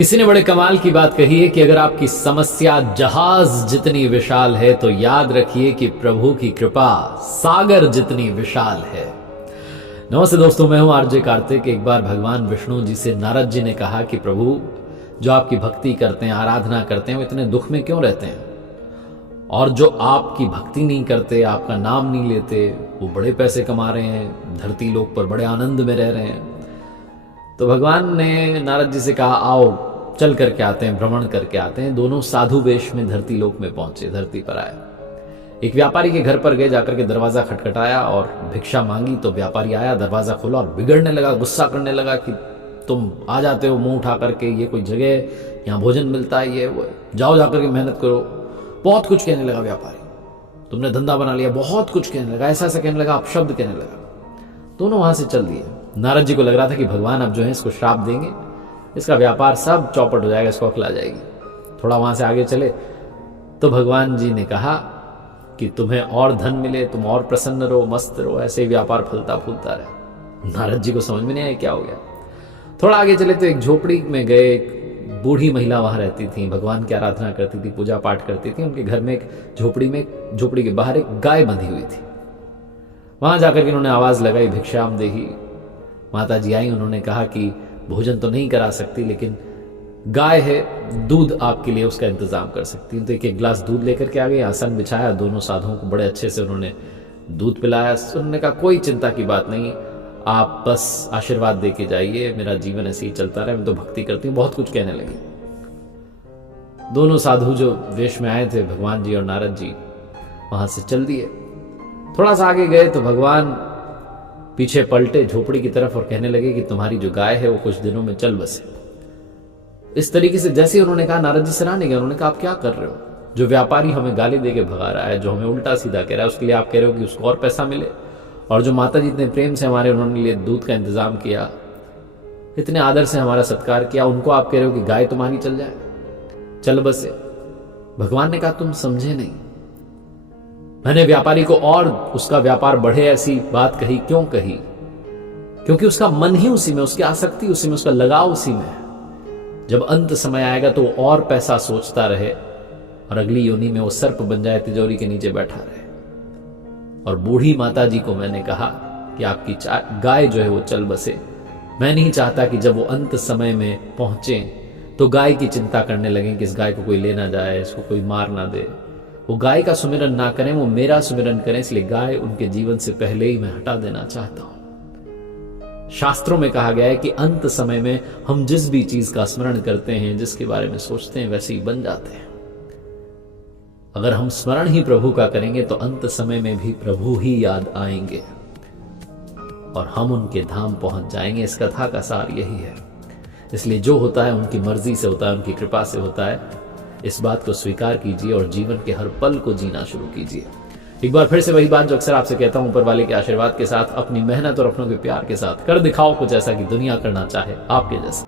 किसी ने बड़े कमाल की बात कही है कि अगर आपकी समस्या जहाज जितनी विशाल है तो याद रखिए कि प्रभु की कृपा सागर जितनी विशाल है। नमस्ते दोस्तों, मैं हूं आरजे कार्तिक। एक बार भगवान विष्णु जी से नारद जी ने कहा कि प्रभु, जो आपकी भक्ति करते हैं, आराधना करते हैं, वो इतने दुख में क्यों रहते हैं, और जो आपकी भक्ति नहीं करते, आपका नाम नहीं लेते, वो बड़े पैसे कमा रहे हैं, धरती लोक पर बड़े आनंद में रह रहे हैं। तो भगवान ने नारद जी से कहा, आओ चल करके आते हैं, भ्रमण करके आते हैं। दोनों साधु वेश में धरती लोक में पहुंचे, धरती पर आए। एक व्यापारी के घर पर गए, जाकर के दरवाजा खटखटाया और भिक्षा मांगी। तो व्यापारी आया, दरवाजा खोला और बिगड़ने लगा, गुस्सा करने लगा कि तुम आ जाते हो मुंह उठा करके, ये कोई जगह है, यहाँ भोजन मिलता है, ये वो, जाओ जाकर के मेहनत करो। बहुत कुछ कहने लगा व्यापारी, तुमने धंधा बना लिया, बहुत कुछ कहने लगा, ऐसा ऐसा कहने लगा, अपशब्द कहने लगा। दोनों वहां से चल दिए। नारद जी को लग रहा था कि भगवान अब जो है इसको श्राप देंगे, इसका व्यापार सब चौपट हो जाएगा, इसको अकल आ जाएगी। थोड़ा वहां से आगे चले तो भगवान जी ने कहा कि तुम्हें और धन मिले, तुम और प्रसन्न रहो, मस्त रहो, ऐसे ही व्यापार फलता फूलता रहे। नारद जी को समझ में नहीं आया क्या हो गया। थोड़ा आगे चले तो एक झोपड़ी में गए। एक बूढ़ी महिला वहां रहती थी, भगवान की आराधना करती थी, पूजा पाठ करती थी। उनके घर में एक झोपड़ी के बाहर एक गाय बंधी हुई थी। वहां जाकर के उन्होंने आवाज लगाई, भिक्षाम देही। माता जी आई, उन्होंने कहा कि भोजन तो नहीं करा सकती, लेकिन गाय है, दूध आपके लिए उसका इंतजाम कर सकती हैं। तो एक गिलास दूध लेकर के आ गए, आसन बिछाया, दोनों साधुओं को बड़े अच्छे से उन्होंने दूध पिलाया। उन्होंने कहा कोई चिंता की बात नहीं, आप बस आशीर्वाद दे के जाइए, मेरा जीवन ऐसे ही चलता रहे, मैं तो भक्ति करती हूँ। बहुत कुछ कहने लगी। दोनों साधु जो वेश में आए थे, भगवान जी और नारद जी, वहां से चल दिए। थोड़ा सा आगे गए तो भगवान पीछे पलटे झोपड़ी की तरफ और कहने लगे कि तुम्हारी जो गाय है वो कुछ दिनों में चल बसे। इस तरीके से जैसे ही उन्होंने कहा, नारद जी सराहने गए। उन्होंने कहा आप क्या कर रहे हो, जो व्यापारी हमें गाली देके भगा रहा है, जो हमें उल्टा सीधा कह रहा है, उसके लिए आप कह रहे हो कि उसको और पैसा मिले, और जो माता जी इतने प्रेम से हमारे, उन्होंने लिए दूध का इंतजाम किया, इतने आदर से हमारा सत्कार किया, उनको आप कह रहे हो कि गाय तुम्हारी चल जाए, चल बसे। भगवान ने कहा तुम समझे नहीं, मैंने व्यापारी को और उसका व्यापार बढ़े ऐसी बात कही। क्यों कही? क्योंकि उसका मन ही उसी में, उसकी आसक्ति उसी में, उसका लगाव उसी में है। जब अंत समय आएगा तो वो और पैसा सोचता रहे और अगली योनि में वो सर्प बन जाए, तिजोरी के नीचे बैठा रहे। और बूढ़ी माता जी को मैंने कहा कि आपकी गाय जो है वो चल बसे। मैं नहीं चाहता कि जब वो अंत समय में पहुंचे तो गाय की चिंता करने लगे कि इस गाय को कोई ले ना जाए, इसको कोई मार ना दे। वो गाय का सुमिरन ना करें, वो मेरा सुमिरन करें। इसलिए गाय उनके जीवन से पहले ही मैं हटा देना चाहता हूं। शास्त्रों में कहा गया है कि अंत समय में हम जिस भी चीज का स्मरण करते हैं, जिसके बारे में सोचते हैं, वैसे ही बन जाते हैं। अगर हम स्मरण ही प्रभु का करेंगे तो अंत समय में भी प्रभु ही याद आएंगे और हम उनके धाम पहुंच जाएंगे। इस कथा का सार यही है। इसलिए जो होता है उनकी मर्जी से होता है, उनकी कृपा से होता है। इस बात को स्वीकार कीजिए और जीवन के हर पल को जीना शुरू कीजिए। एक बार फिर से वही बात जो अक्सर आपसे कहता हूं, ऊपर वाले के आशीर्वाद के साथ, अपनी मेहनत और अपनों के प्यार के साथ कर दिखाओ कुछ ऐसा कि दुनिया करना चाहे आपके जैसा।